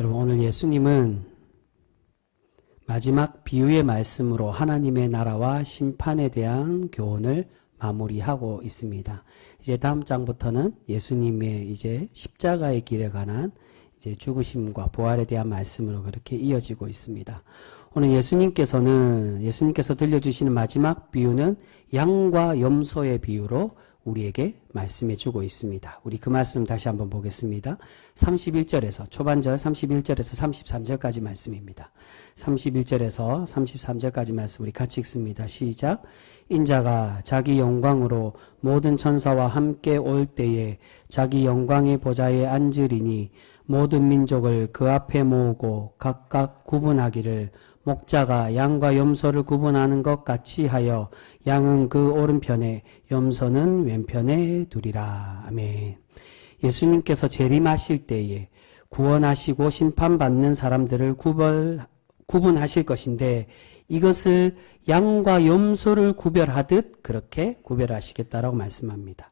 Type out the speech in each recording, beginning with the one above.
여러분, 오늘 예수님은 마지막 비유의 말씀으로 하나님의 나라와 심판에 대한 교훈을 마무리하고 있습니다. 이제 다음 장부터는 예수님의 이제 십자가의 길에 관한 이제 죽으심과 부활에 대한 말씀으로 그렇게 이어지고 있습니다. 오늘 예수님께서 들려주시는 마지막 비유는 양과 염소의 비유로 우리에게 말씀해 주고 있습니다. 우리 그 말씀 다시 한번 보겠습니다. 31절에서 초반절 31절에서 33절까지 말씀입니다. 31절에서 33절까지 말씀 우리 같이 읽습니다. 시작. 인자가 자기 영광으로 모든 천사와 함께 올 때에 자기 영광의 보좌에 앉으리니 모든 민족을 그 앞에 모으고 각각 구분하기를 목자가 양과 염소를 구분하는 것 같이 하여 양은 그 오른편에 염소는 왼편에 두리라. 아멘. 예수님께서 재림하실 때에 구원하시고 심판받는 사람들을 구분하실 것인데 이것을 양과 염소를 구별하듯 그렇게 구별하시겠다라고 말씀합니다.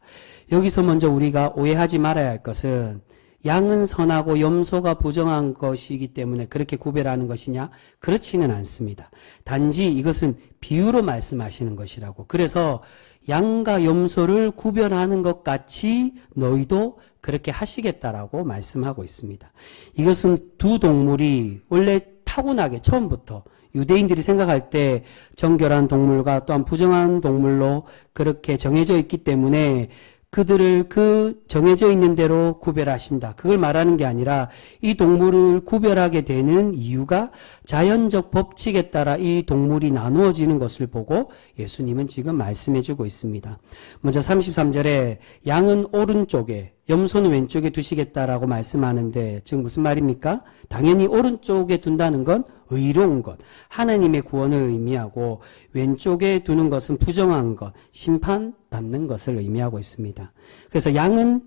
여기서 먼저 우리가 오해하지 말아야 할 것은 양은 선하고 염소가 부정한 것이기 때문에 그렇게 구별하는 것이냐? 그렇지는 않습니다. 단지 이것은 비유로 말씀하시는 것이라고. 그래서 양과 염소를 구별하는 것 같이 너희도 그렇게 하시겠다라고 말씀하고 있습니다. 이것은 두 동물이 원래 타고나게 처음부터 유대인들이 생각할 때 정결한 동물과 또한 부정한 동물로 그렇게 정해져 있기 때문에 그들을 그 정해져 있는 대로 구별하신다. 그걸 말하는 게 아니라 이 동물을 구별하게 되는 이유가 자연적 법칙에 따라 이 동물이 나누어지는 것을 보고 예수님은 지금 말씀해 주고 있습니다. 먼저 33절에 양은 오른쪽에 염소는 왼쪽에 두시겠다라고 말씀하는데 지금 무슨 말입니까? 당연히 오른쪽에 둔다는 건 의로운 것, 하나님의 구원을 의미하고 왼쪽에 두는 것은 부정한 것, 심판받는 것을 의미하고 있습니다. 그래서 양은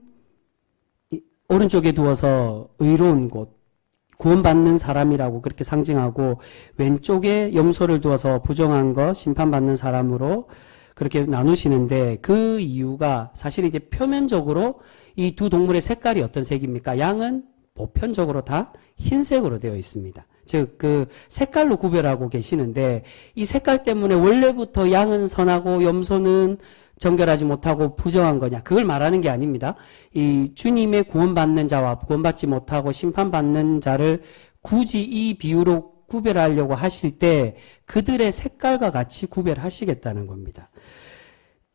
오른쪽에 두어서 의로운 곳, 구원받는 사람이라고 그렇게 상징하고 왼쪽에 염소를 두어서 부정한 것, 심판받는 사람으로 그렇게 나누시는데 그 이유가 사실 이제 표면적으로 이 두 동물의 색깔이 어떤 색입니까? 양은 보편적으로 다 흰색으로 되어 있습니다. 즉 그 색깔로 구별하고 계시는데 이 색깔 때문에 원래부터 양은 선하고 염소는 정결하지 못하고 부정한 거냐? 그걸 말하는 게 아닙니다. 이 주님의 구원받는 자와 구원받지 못하고 심판받는 자를 굳이 이 비유로 구별하려고 하실 때 그들의 색깔과 같이 구별하시겠다는 겁니다.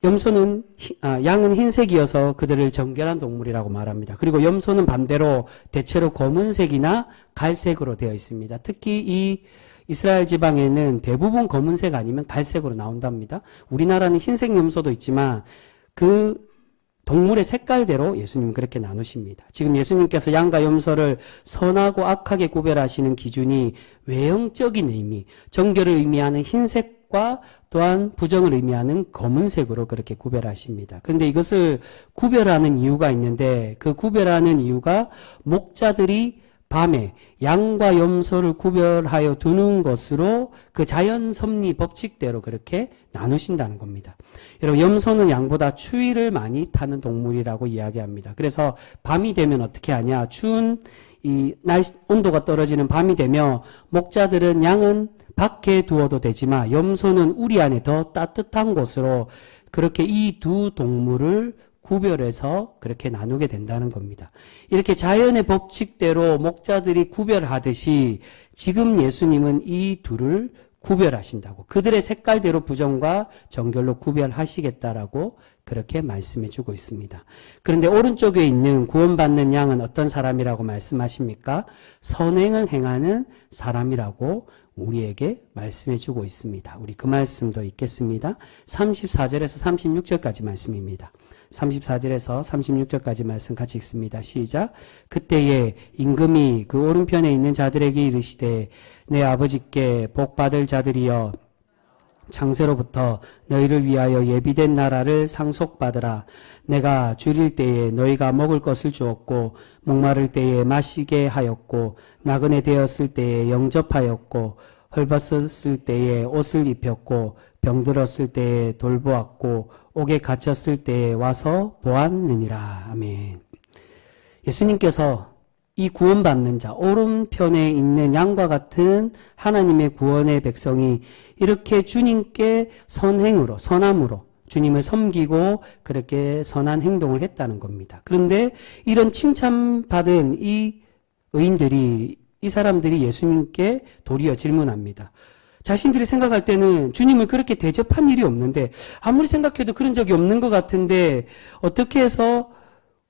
양은 흰색이어서 그들을 정결한 동물이라고 말합니다. 그리고 염소는 반대로 대체로 검은색이나 갈색으로 되어 있습니다. 특히 이 이스라엘 지방에는 대부분 검은색 아니면 갈색으로 나온답니다. 우리나라는 흰색 염소도 있지만 그 동물의 색깔대로 예수님은 그렇게 나누십니다. 지금 예수님께서 양과 염소를 선하고 악하게 구별하시는 기준이 외형적인 의미, 정결을 의미하는 흰색과 또한 부정을 의미하는 검은색으로 그렇게 구별하십니다. 그런데 이것을 구별하는 이유가 있는데 그 구별하는 이유가 목자들이 밤에 양과 염소를 구별하여 두는 것으로 그 자연 섭리 법칙대로 그렇게 나누신다는 겁니다. 여러분, 염소는 양보다 추위를 많이 타는 동물이라고 이야기합니다. 그래서 밤이 되면 어떻게 하냐? 추운 이 온도가 떨어지는 밤이 되면 목자들은 양은 밖에 두어도 되지만 염소는 우리 안에 더 따뜻한 곳으로 그렇게 이 두 동물을 구별해서 그렇게 나누게 된다는 겁니다. 이렇게 자연의 법칙대로 목자들이 구별하듯이 지금 예수님은 이 둘을 구별하신다고, 그들의 색깔대로 부정과 정결로 구별하시겠다라고 그렇게 말씀해 주고 있습니다. 그런데 오른쪽에 있는 구원받는 양은 어떤 사람이라고 말씀하십니까? 선행을 행하는 사람이라고 우리에게 말씀해 주고 있습니다. 우리 그 말씀도 읽겠습니다. 34절에서 36절까지 말씀입니다. 34절에서 36절까지 말씀 같이 읽습니다. 시작. 그때에 임금이 그 오른편에 있는 자들에게 이르시되 내 아버지께 복받을 자들이여 창세로부터 너희를 위하여 예비된 나라를 상속받으라. 내가 줄일 때에 너희가 먹을 것을 주었고 목마를 때에 마시게 하였고 나그네 되었을 때에 영접하였고 헐벗었을 때에 옷을 입혔고 병들었을 때에 돌보았고 옥에 갇혔을 때에 와서 보았느니라. 아멘. 예수님께서 이 구원받는 자, 오른편에 있는 양과 같은 하나님의 구원의 백성이 이렇게 주님께 선행으로, 선함으로 주님을 섬기고 그렇게 선한 행동을 했다는 겁니다. 그런데 이런 칭찬받은 이 의인들이, 이 사람들이 예수님께 도리어 질문합니다. 자신들이 생각할 때는 주님을 그렇게 대접한 일이 없는데, 아무리 생각해도 그런 적이 없는 것 같은데 어떻게 해서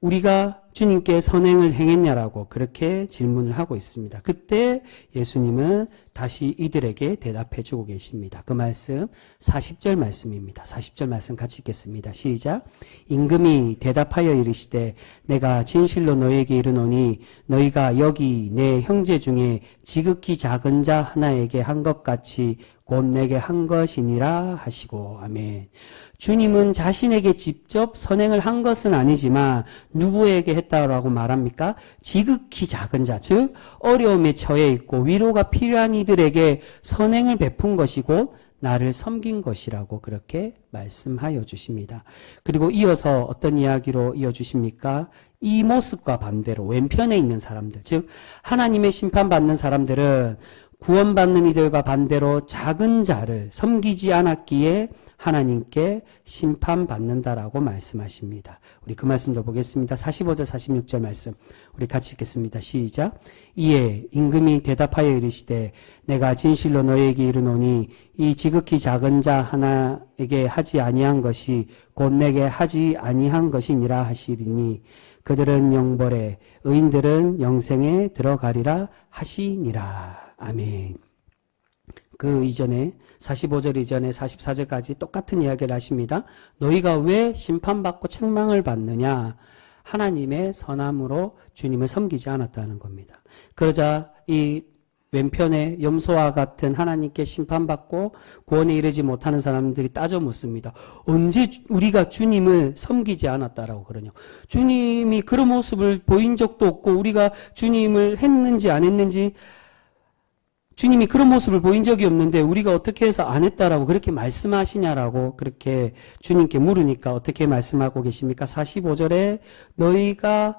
우리가 주님께 선행을 행했냐라고 그렇게 질문을 하고 있습니다. 그때 예수님은 다시 이들에게 대답해 주고 계십니다. 그 말씀 40절 말씀입니다. 40절 말씀 같이 읽겠습니다. 시작. 임금이 대답하여 이르시되 내가 진실로 너에게 이르노니 너희가 여기 내 형제 중에 지극히 작은 자 하나에게 한 것 같이 곧 내게 한 것이니라 하시고. 아멘. 주님은 자신에게 직접 선행을 한 것은 아니지만 누구에게 했다고 말합니까? 지극히 작은 자, 즉 어려움에 처해 있고 위로가 필요한 이들에게 선행을 베푼 것이고 나를 섬긴 것이라고 그렇게 말씀하여 주십니다. 그리고 이어서 어떤 이야기로 이어주십니까? 이 모습과 반대로 왼편에 있는 사람들, 즉 하나님의 심판받는 사람들은 구원받는 이들과 반대로 작은 자를 섬기지 않았기에 하나님께 심판받는다라고 말씀하십니다. 우리 그 말씀도 보겠습니다. 45절 46절 말씀 우리 같이 읽겠습니다. 시작. 이에 임금이 대답하여 이르시되 내가 진실로 너에게 이르노니 이 지극히 작은 자 하나에게 하지 아니한 것이 곧 내게 하지 아니한 것이니라 하시리니 그들은 영벌에 의인들은 영생에 들어가리라 하시니라. 아멘. 그 이전에 45절 이전에 44절까지 똑같은 이야기를 하십니다. 너희가 왜 심판받고 책망을 받느냐? 하나님의 선함으로 주님을 섬기지 않았다는 겁니다. 그러자 이 왼편에 염소와 같은 하나님께 심판받고 구원에 이르지 못하는 사람들이 따져 묻습니다. 언제 우리가 주님을 섬기지 않았다라고 그러냐? 주님이 그런 모습을 보인 적도 없고 우리가 주님을 했는지 안 했는지 주님이 그런 모습을 보인 적이 없는데 우리가 어떻게 해서 안 했다라고 그렇게 말씀하시냐라고 그렇게 주님께 물으니까 어떻게 말씀하고 계십니까? 45절에 너희가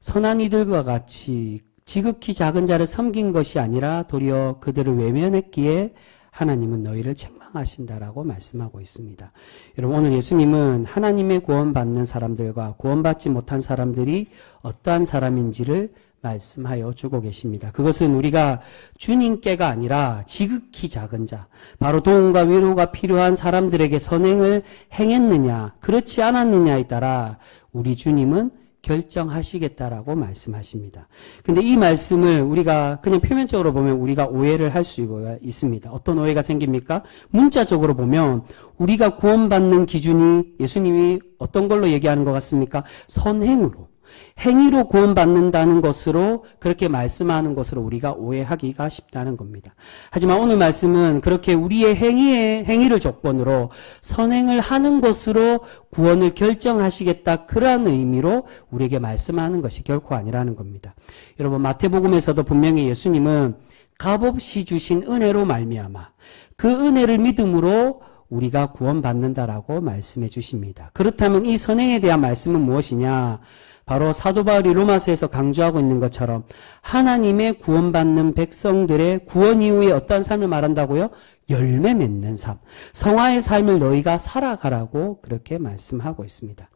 선한 이들과 같이 지극히 작은 자를 섬긴 것이 아니라 도리어 그들을 외면했기에 하나님은 너희를 책망하신다라고 말씀하고 있습니다. 여러분 오늘 예수님은 하나님의 구원받는 사람들과 구원받지 못한 사람들이 어떠한 사람인지를 말씀하여 주고 계십니다. 그것은 우리가 주님께가 아니라 지극히 작은 자, 바로 도움과 위로가 필요한 사람들에게 선행을 행했느냐, 그렇지 않았느냐에 따라 우리 주님은 결정하시겠다라고 말씀하십니다. 근데 이 말씀을 우리가 그냥 표면적으로 보면 우리가 오해를 할 수가 있습니다. 어떤 오해가 생깁니까? 문자적으로 보면 우리가 구원받는 기준이 예수님이 어떤 걸로 얘기하는 것 같습니까? 선행으로. 행위로 구원받는다는 것으로 그렇게 말씀하는 것으로 우리가 오해하기가 쉽다는 겁니다. 하지만 오늘 말씀은 그렇게 우리의 행위를 조건으로 선행을 하는 것으로 구원을 결정하시겠다 그러한 의미로 우리에게 말씀하는 것이 결코 아니라는 겁니다. 여러분 마태복음에서도 분명히 예수님은 값없이 주신 은혜로 말미암아 그 은혜를 믿음으로 우리가 구원받는다라고 말씀해 주십니다. 그렇다면 이 선행에 대한 말씀은 무엇이냐? 바로 사도 바울이 로마서에서 강조하고 있는 것처럼 하나님의 구원받는 백성들의 구원 이후에 어떤 삶을 말한다고요? 열매 맺는 삶, 성화의 삶을 너희가 살아가라고 그렇게 말씀하고 있습니다.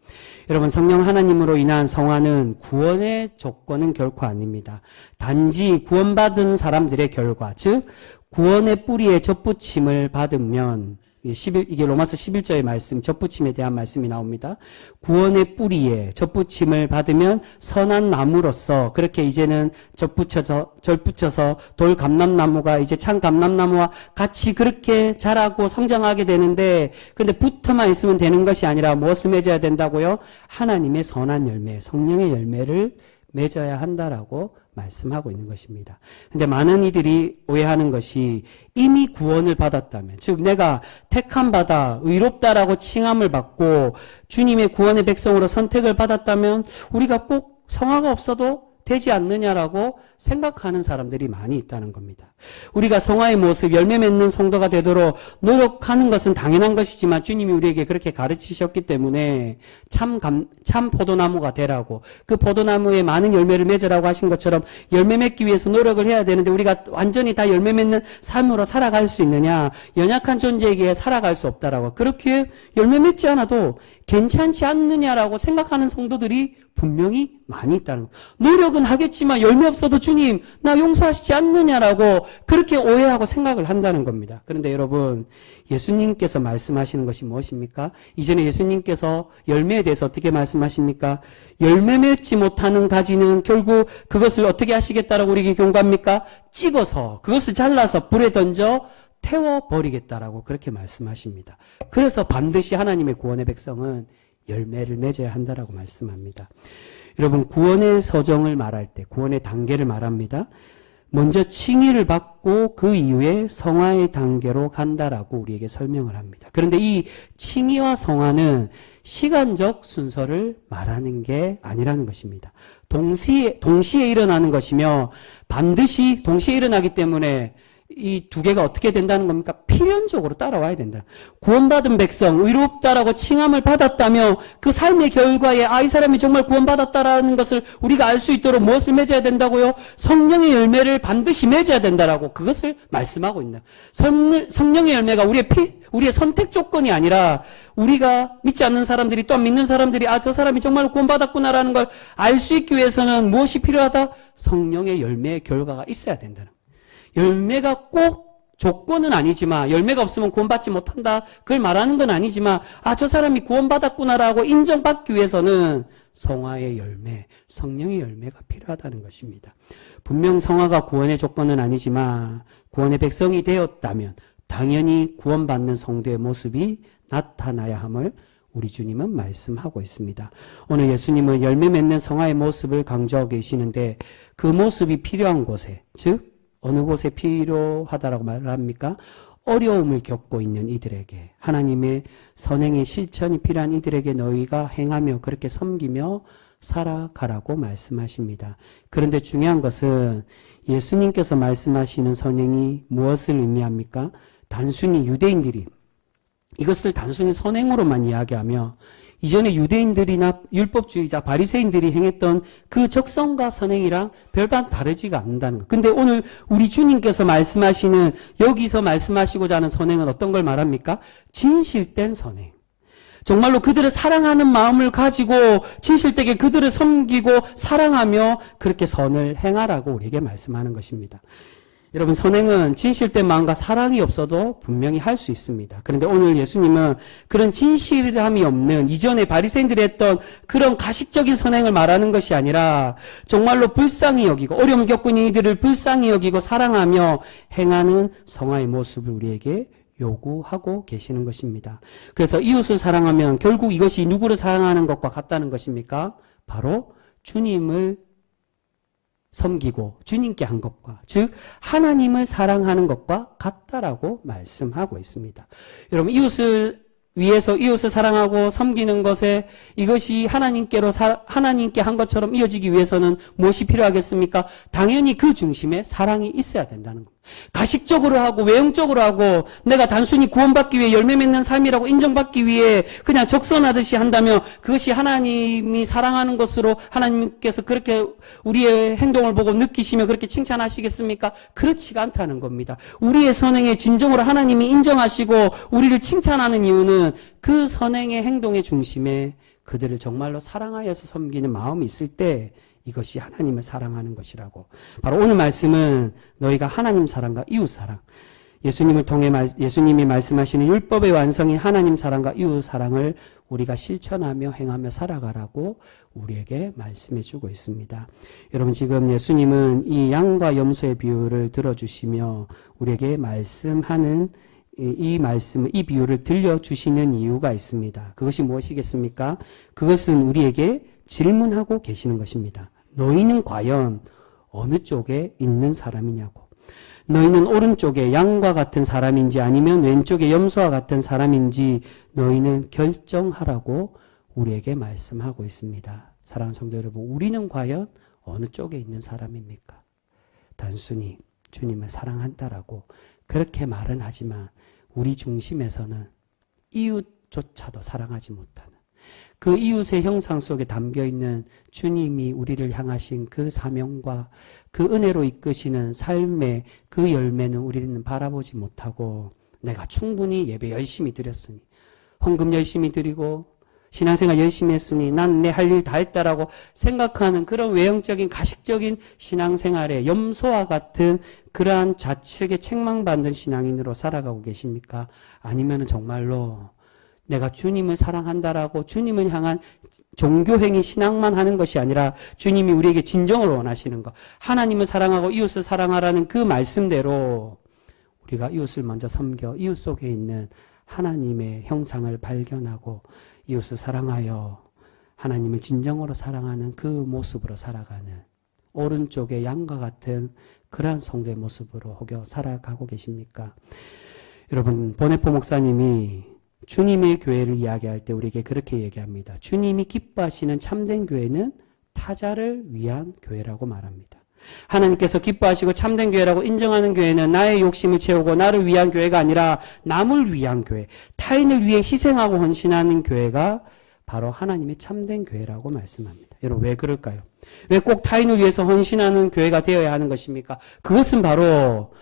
여러분 성령 하나님으로 인한 성화는 구원의 조건은 결코 아닙니다. 단지 구원받은 사람들의 결과, 즉 구원의 뿌리에 젖붙임을 받으면 이게 로마서 11절의 말씀, 젖붙임에 대한 말씀이 나옵니다. 구원의 뿌리에 젖붙임을 받으면 선한 나무로서 그렇게 이제는 절붙여서 돌 감람나무가 이제 참 감람나무와 같이 그렇게 자라고 성장하게 되는데, 근데 붙어만 있으면 되는 것이 아니라 무엇을 맺어야 된다고요? 하나님의 선한 열매, 성령의 열매를 맺어야 한다라고 말씀하고 있는 것입니다. 근데 많은 이들이 오해하는 것이 이미 구원을 받았다면, 즉 내가 택함 받아 의롭다라고 칭함을 받고 주님의 구원의 백성으로 선택을 받았다면 우리가 꼭 성화가 없어도 되지 않느냐라고 생각하는 사람들이 많이 있다는 겁니다. 우리가 성화의 모습, 열매 맺는 성도가 되도록 노력하는 것은 당연한 것이지만 주님이 우리에게 그렇게 가르치셨기 때문에 참 포도나무가 되라고, 그 포도나무에 많은 열매를 맺으라고 하신 것처럼 열매 맺기 위해서 노력을 해야 되는데 우리가 완전히 다 열매 맺는 삶으로 살아갈 수 있느냐? 연약한 존재에게 살아갈 수 없다라고. 그렇게 열매 맺지 않아도 괜찮지 않느냐라고 생각하는 성도들이 분명히 많이 있다는 거예요. 노력은 하겠지만 열매 없어도 주님 나 용서하시지 않느냐라고 그렇게 오해하고 생각을 한다는 겁니다. 그런데 여러분, 예수님께서 말씀하시는 것이 무엇입니까? 이전에 예수님께서 열매에 대해서 어떻게 말씀하십니까? 열매 맺지 못하는 가지는 결국 그것을 어떻게 하시겠다라고 우리에게 경고합니까? 찍어서 그것을 잘라서 불에 던져 태워버리겠다라고 그렇게 말씀하십니다. 그래서 반드시 하나님의 구원의 백성은 열매를 맺어야 한다라고 말씀합니다. 여러분, 구원의 서정을 말할 때, 구원의 단계를 말합니다. 먼저 칭의를 받고 그 이후에 성화의 단계로 간다라고 우리에게 설명을 합니다. 그런데 이 칭의와 성화는 시간적 순서를 말하는 게 아니라는 것입니다. 동시에 일어나는 것이며 반드시 동시에 일어나기 때문에 이 두 개가 어떻게 된다는 겁니까? 필연적으로 따라와야 된다. 구원받은 백성, 의롭다라고 칭함을 받았다며 그 삶의 결과에 이 사람이 정말 구원받았다라는 것을 우리가 알 수 있도록 무엇을 맺어야 된다고요? 성령의 열매를 반드시 맺어야 된다라고 그것을 말씀하고 있다. 성령의 열매가 우리의 선택 조건이 아니라 우리가 믿지 않는 사람들이 또한 믿는 사람들이 저 사람이 정말 구원받았구나라는 걸 알 수 있기 위해서는 무엇이 필요하다? 성령의 열매의 결과가 있어야 된다는 거예요. 열매가 꼭 조건은 아니지만 열매가 없으면 구원받지 못한다 그걸 말하는 건 아니지만 저 사람이 구원받았구나라고 인정받기 위해서는 성화의 열매, 성령의 열매가 필요하다는 것입니다. 분명 성화가 구원의 조건은 아니지만 구원의 백성이 되었다면 당연히 구원받는 성도의 모습이 나타나야 함을 우리 주님은 말씀하고 있습니다. 오늘 예수님은 열매 맺는 성화의 모습을 강조하고 계시는데 그 모습이 필요한 곳에, 즉 어느 곳에 필요하다라고 말합니까? 어려움을 겪고 있는 이들에게, 하나님의 선행의 실천이 필요한 이들에게 너희가 행하며 그렇게 섬기며 살아가라고 말씀하십니다. 그런데 중요한 것은 예수님께서 말씀하시는 선행이 무엇을 의미합니까? 단순히 유대인들이 이것을 단순히 선행으로만 이야기하며 이전에 유대인들이나 율법주의자, 바리새인들이 행했던 그 적성과 선행이랑 별반 다르지가 않는다는 것. 근데 오늘 우리 주님께서 말씀하시는, 여기서 말씀하시고자 하는 선행은 어떤 걸 말합니까? 진실된 선행. 정말로 그들을 사랑하는 마음을 가지고 진실되게 그들을 섬기고 사랑하며 그렇게 선을 행하라고 우리에게 말씀하는 것입니다. 여러분, 선행은 진실된 마음과 사랑이 없어도 분명히 할 수 있습니다. 그런데 오늘 예수님은 그런 진실함이 없는 이전에 바리새인들이 했던 그런 가식적인 선행을 말하는 것이 아니라 정말로 불쌍히 여기고 어려움을 겪고 있는 이들을 불쌍히 여기고 사랑하며 행하는 성화의 모습을 우리에게 요구하고 계시는 것입니다. 그래서 이웃을 사랑하면 결국 이것이 누구를 사랑하는 것과 같다는 것입니까? 바로 주님을 섬기고 주님께 한 것과, 즉 하나님을 사랑하는 것과 같다라고 말씀하고 있습니다. 여러분, 이웃을 위해서 이웃을 사랑하고 섬기는 것에 이것이 하나님께 한 것처럼 이어지기 위해서는 무엇이 필요하겠습니까? 당연히 그 중심에 사랑이 있어야 된다는 겁니다. 가식적으로 하고 외형적으로 하고 내가 단순히 구원받기 위해 열매 맺는 삶이라고 인정받기 위해 그냥 적선하듯이 한다면 그것이 하나님이 사랑하는 것으로 하나님께서 그렇게 우리의 행동을 보고 느끼시며 그렇게 칭찬하시겠습니까? 그렇지가 않다는 겁니다. 우리의 선행에 진정으로 하나님이 인정하시고 우리를 칭찬하는 이유는 그 선행의 행동의 중심에 그들을 정말로 사랑하여서 섬기는 마음이 있을 때 이것이 하나님을 사랑하는 것이라고. 바로 오늘 말씀은 너희가 하나님 사랑과 이웃 사랑, 예수님을 통해 예수님이 말씀하시는 율법의 완성인 하나님 사랑과 이웃 사랑을 우리가 실천하며 행하며 살아가라고 우리에게 말씀해 주고 있습니다. 여러분, 지금 예수님은 이 양과 염소의 비유를 들어주시며 우리에게 말씀하는 이 비유를 들려주시는 이유가 있습니다. 그것이 무엇이겠습니까? 그것은 우리에게 질문하고 계시는 것입니다. 너희는 과연 어느 쪽에 있는 사람이냐고. 너희는 오른쪽에 양과 같은 사람인지 아니면 왼쪽에 염소와 같은 사람인지 너희는 결정하라고 우리에게 말씀하고 있습니다. 사랑하는 성도 여러분, 우리는 과연 어느 쪽에 있는 사람입니까? 단순히 주님을 사랑한다라고 그렇게 말은 하지만 우리 중심에서는 이웃조차도 사랑하지 못하는 그 이웃의 형상 속에 담겨있는 주님이 우리를 향하신 그 사명과 그 은혜로 이끄시는 삶의 그 열매는 우리는 바라보지 못하고 내가 충분히 예배 열심히 드렸으니 헌금 열심히 드리고 신앙생활 열심히 했으니 난 내 할 일 다 했다라고 생각하는 그런 외형적인 가식적인 신앙생활에 염소와 같은 그러한 좌측에 책망받는 신앙인으로 살아가고 계십니까? 아니면 정말로 내가 주님을 사랑한다라고 주님을 향한 종교행위 신앙만 하는 것이 아니라 주님이 우리에게 진정을 원하시는 것, 하나님을 사랑하고 이웃을 사랑하라는 그 말씀대로 우리가 이웃을 먼저 섬겨 이웃 속에 있는 하나님의 형상을 발견하고 이웃을 사랑하여 하나님을 진정으로 사랑하는 그 모습으로 살아가는 오른쪽의 양과 같은 그러한 성도의 모습으로 혹여 살아가고 계십니까? 여러분, 보네포 목사님이 주님의 교회를 이야기할 때 우리에게 그렇게 얘기합니다. 주님이 기뻐하시는 참된 교회는 타자를 위한 교회라고 말합니다. 하나님께서 기뻐하시고 참된 교회라고 인정하는 교회는 나의 욕심을 채우고 나를 위한 교회가 아니라 남을 위한 교회, 타인을 위해 희생하고 헌신하는 교회가 바로 하나님의 참된 교회라고 말씀합니다. 여러분, 왜 그럴까요? 왜 꼭 타인을 위해서 헌신하는 교회가 되어야 하는 것입니까? 그것은 바로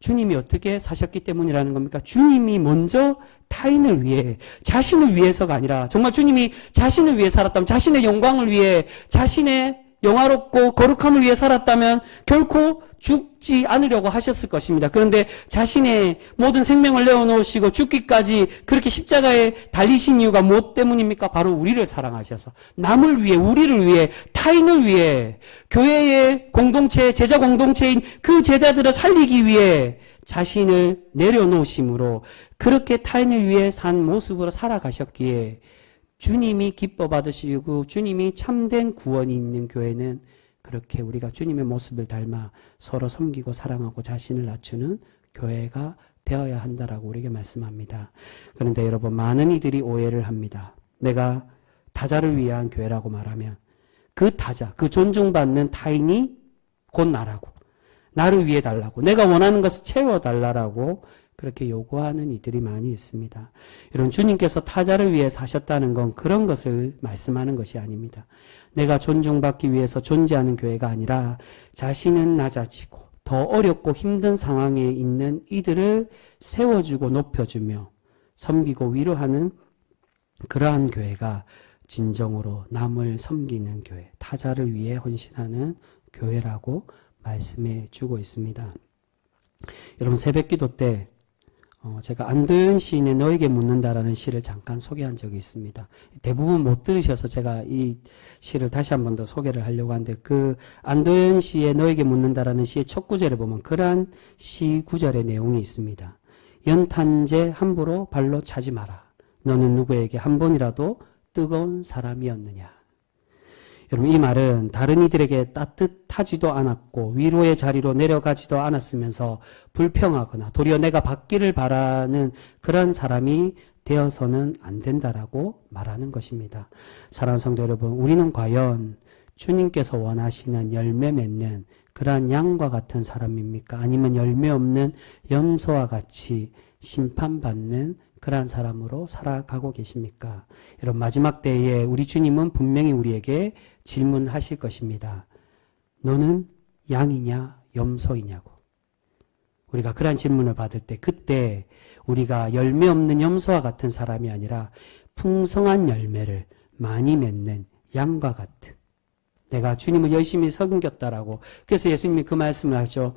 주님이 어떻게 사셨기 때문이라는 겁니까? 주님이 먼저 타인을 위해, 자신을 위해서가 아니라 정말 주님이 자신을 위해 살았다면, 자신의 영광을 위해, 자신의 영화롭고 거룩함을 위해 살았다면 결코 죽지 않으려고 하셨을 것입니다. 그런데 자신의 모든 생명을 내어놓으시고 죽기까지 그렇게 십자가에 달리신 이유가 무엇 때문입니까? 바로 우리를 사랑하셔서 남을 위해, 우리를 위해, 타인을 위해, 교회의 공동체, 제자 공동체인 그 제자들을 살리기 위해 자신을 내려놓으심으로 그렇게 타인을 위해 산 모습으로 살아가셨기에 주님이 기뻐 받으시고 주님이 참된 구원이 있는 교회는 그렇게 우리가 주님의 모습을 닮아 서로 섬기고 사랑하고 자신을 낮추는 교회가 되어야 한다라고 우리에게 말씀합니다. 그런데 여러분, 많은 이들이 오해를 합니다. 내가 타자를 위한 교회라고 말하면 그 타자, 그 존중받는 타인이 곧 나라고, 나를 위해 달라고, 내가 원하는 것을 채워달라고 그렇게 요구하는 이들이 많이 있습니다. 여러분, 주님께서 타자를 위해 사셨다는 건 그런 것을 말씀하는 것이 아닙니다. 내가 존중받기 위해서 존재하는 교회가 아니라 자신은 낮아지고 더 어렵고 힘든 상황에 있는 이들을 세워주고 높여주며 섬기고 위로하는 그러한 교회가 진정으로 남을 섬기는 교회, 타자를 위해 헌신하는 교회라고 말씀해 주고 있습니다. 여러분, 새벽기도 때 제가 안도현 시인의 너에게 묻는다라는 시를 잠깐 소개한 적이 있습니다. 대부분 못 들으셔서 제가 이 시를 다시 한 번 더 소개를 하려고 하는데, 그 안도현 시의 너에게 묻는다라는 시의 첫 구절에 보면 그러한 시 구절의 내용이 있습니다. 연탄재 함부로 발로 차지 마라. 너는 누구에게 한 번이라도 뜨거운 사람이었느냐. 여러분, 이 말은 다른 이들에게 따뜻하지도 않았고 위로의 자리로 내려가지도 않았으면서 불평하거나 도리어 내가 받기를 바라는 그런 사람이 되어서는 안 된다라고 말하는 것입니다. 사랑하는 성도 여러분, 우리는 과연 주님께서 원하시는 열매 맺는 그러한 양과 같은 사람입니까? 아니면 열매 없는 염소와 같이 심판받는 그러한 사람으로 살아가고 계십니까? 여러분, 마지막 때에 우리 주님은 분명히 우리에게 질문하실 것입니다. 너는 양이냐 염소이냐고. 우리가 그러한 질문을 받을 때 그때 우리가 열매 없는 염소와 같은 사람이 아니라 풍성한 열매를 많이 맺는 양과 같은, 내가 주님을 열심히 섬겼다라고. 그래서 예수님이 그 말씀을 하죠.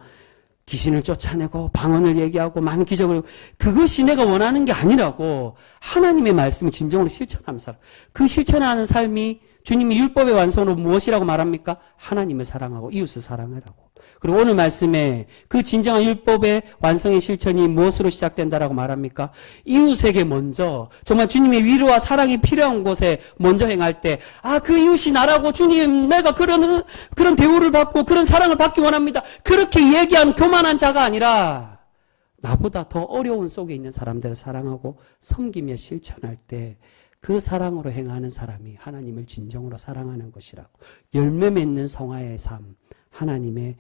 귀신을 쫓아내고 방언을 얘기하고 많은 기적을, 그것이 내가 원하는 게 아니라고 하나님의 말씀을 진정으로 실천하는 사람, 그 실천하는 삶이 주님이 율법의 완성으로 무엇이라고 말합니까? 하나님을 사랑하고 이웃을 사랑하라고. 그리고 오늘 말씀에 그 진정한 율법의 완성의 실천이 무엇으로 시작된다라고 말합니까? 이웃에게 먼저, 정말 주님의 위로와 사랑이 필요한 곳에 먼저 행할 때, 그 이웃이 나라고, 주님 내가 그런 대우를 받고 그런 사랑을 받기 원합니다, 그렇게 얘기한 교만한 자가 아니라 나보다 더 어려운 속에 있는 사람들을 사랑하고 섬기며 실천할 때 그 사랑으로 행하는 사람이 하나님을 진정으로 사랑하는 것이라고. 열매 맺는 성화의 삶, 하나님의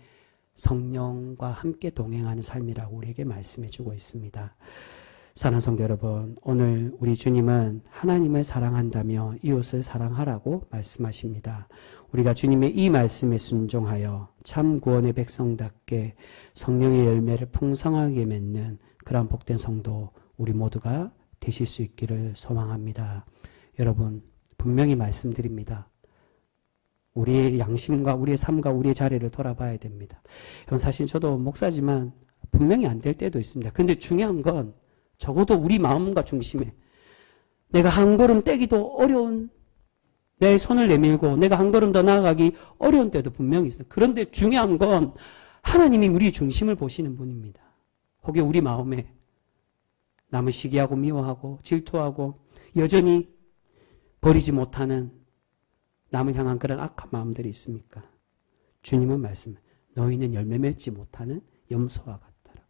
성령과 함께 동행하는 삶이라고 우리에게 말씀해 주고 있습니다. 사랑하는 성도 여러분, 오늘 우리 주님은 하나님을 사랑한다며 이웃을 사랑하라고 말씀하십니다. 우리가 주님의 이 말씀에 순종하여 참 구원의 백성답게 성령의 열매를 풍성하게 맺는 그러한 복된 성도 우리 모두가 되실 수 있기를 소망합니다. 여러분, 분명히 말씀드립니다. 우리의 양심과 우리의 삶과 우리의 자리를 돌아봐야 됩니다. 사실 저도 목사지만 분명히 안 될 때도 있습니다. 근데 중요한 건 적어도 우리 마음과 중심에 내가 한 걸음 떼기도 어려운, 내 손을 내밀고 내가 한 걸음 더 나아가기 어려운 때도 분명히 있어요. 그런데 중요한 건 하나님이 우리의 중심을 보시는 분입니다. 혹여 우리 마음에 남을 시기하고 미워하고 질투하고 여전히 버리지 못하는 남을 향한 그런 악한 마음들이 있습니까? 주님은 말씀해, 너희는 열매 맺지 못하는 염소와 같다라고.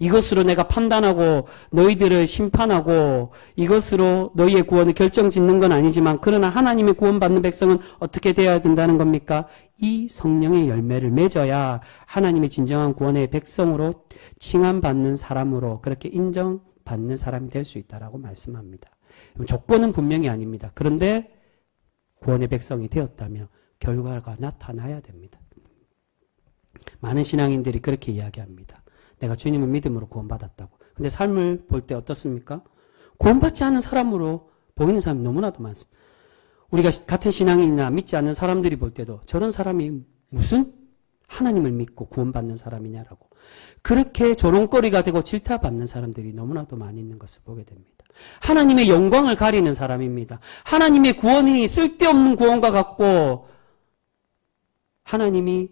이것으로 내가 판단하고 너희들을 심판하고 이것으로 너희의 구원을 결정짓는 건 아니지만, 그러나 하나님의 구원받는 백성은 어떻게 되어야 된다는 겁니까? 이 성령의 열매를 맺어야 하나님의 진정한 구원의 백성으로 칭함받는 사람으로 그렇게 인정받는 사람이 될 수 있다라고 말씀합니다. 조건은 분명히 아닙니다. 그런데 구원의 백성이 되었다며 결과가 나타나야 됩니다. 많은 신앙인들이 그렇게 이야기합니다. 내가 주님을 믿음으로 구원받았다고. 근데 삶을 볼 때 어떻습니까? 구원받지 않는 사람으로 보이는 사람이 너무나도 많습니다. 우리가 같은 신앙인이나 믿지 않는 사람들이 볼 때도 저런 사람이 무슨 하나님을 믿고 구원받는 사람이냐라고 그렇게 조롱거리가 되고 질타받는 사람들이 너무나도 많이 있는 것을 보게 됩니다. 하나님의 영광을 가리는 사람입니다. 하나님의 구원이 쓸데없는 구원과 같고 하나님이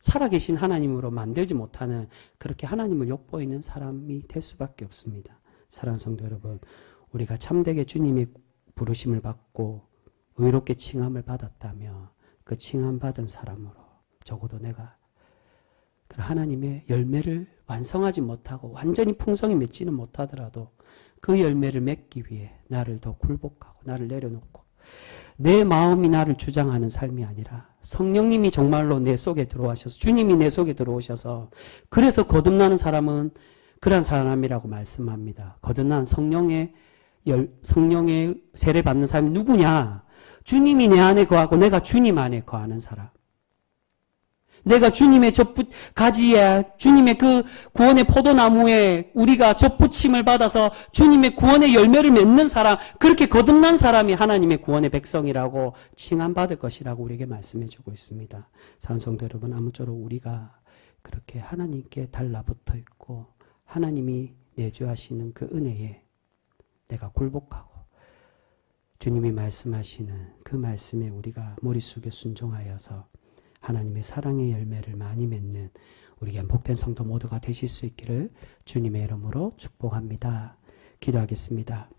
살아계신 하나님으로 만들지 못하는 그렇게 하나님을 욕보이는 사람이 될 수밖에 없습니다. 사랑하는 성도 여러분, 우리가 참되게 주님의 부르심을 받고 의롭게 칭함을 받았다며 그 칭함받은 사람으로 적어도 내가 하나님의 열매를 완성하지 못하고 완전히 풍성히 맺지는 못하더라도 그 열매를 맺기 위해 나를 더 굴복하고 나를 내려놓고 내 마음이 나를 주장하는 삶이 아니라 성령님이 정말로 내 속에 들어오셔서 주님이 내 속에 들어오셔서 그래서 거듭나는 사람은 그런 사람이라고 말씀합니다. 거듭난 성령의 세례 받는 사람이 누구냐? 주님이 내 안에 거하고 내가 주님 안에 거하는 사람. 내가 주님의 가지에 주님의 그 구원의 포도나무에 우리가 접붙임을 받아서 주님의 구원의 열매를 맺는 사람, 그렇게 거듭난 사람이 하나님의 구원의 백성이라고 칭함받을 것이라고 우리에게 말씀해 주고 있습니다. 사랑하는 성도 여러분, 아무쪼록 우리가 그렇게 하나님께 달라붙어 있고 하나님이 내주하시는 그 은혜에 내가 굴복하고 주님이 말씀하시는 그 말씀에 우리가 머릿속에 순종하여서 하나님의 사랑의 열매를 많이 맺는 우리가 복된 성도 모두가 되실 수 있기를 주님의 이름으로 축복합니다. 기도하겠습니다.